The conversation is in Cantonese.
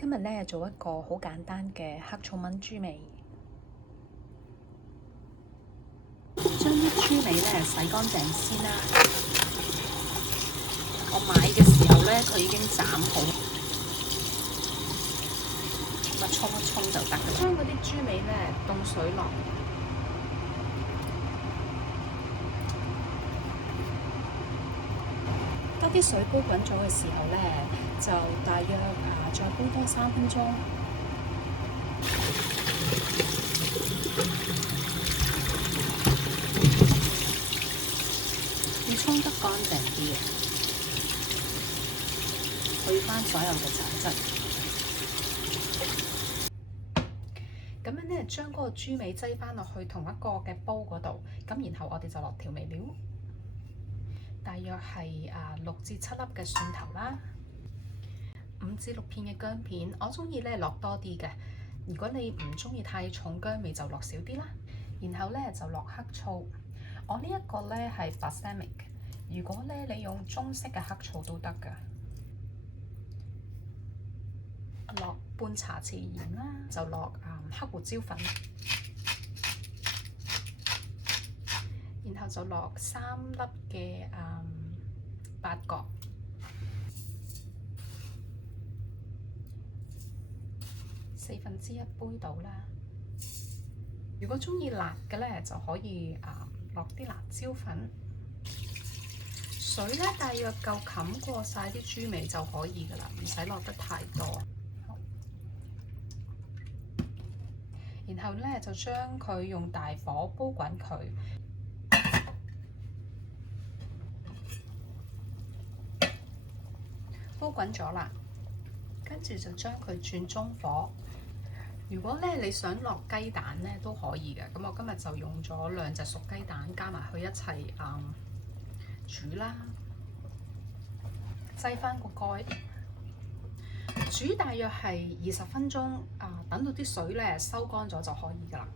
今日咧做一個好簡單嘅黑醋炆豬尾，將啲豬尾咧洗乾淨先啦。我買嘅時候咧，佢已經斬好，咁啊沖一沖就得㗎啦。將嗰啲豬尾咧凍水落，當啲水煲滾咗嘅時候咧，就大約再煲多3分鐘。要沖得乾淨啲嘅，去返所有嘅雜質。咁樣咧，將嗰個豬尾擠返落去同一個嘅煲嗰度，咁然後我哋就落調味料，大約係6至7粒嘅蒜頭啦，5至6片嘅薑片，我中意咧落多啲嘅。如果你唔中意太重薑味，就落少啲啦。然後咧就落黑醋，我呢一個咧係 balsamic， 如果咧你用中式嘅黑醋都得㗎。落半茶匙鹽啦，就落黑胡椒粉，然後就落3粒嘅八角，1/4杯到啦。如果中意辣嘅咧，就可以落啲辣椒粉。水咧大約夠冚過晒啲豬尾就可以噶啦，唔使落得太多。然後咧就將佢用大火煲滾佢，煲滾咗啦，跟住就將佢轉中火。如果咧你想落雞蛋咧都可以嘅，咁我今日就用咗2隻熟雞蛋加埋去一齊煮啦，擠返個蓋，煮大約係20分鐘，等到啲水咧收乾咗就可以㗎啦。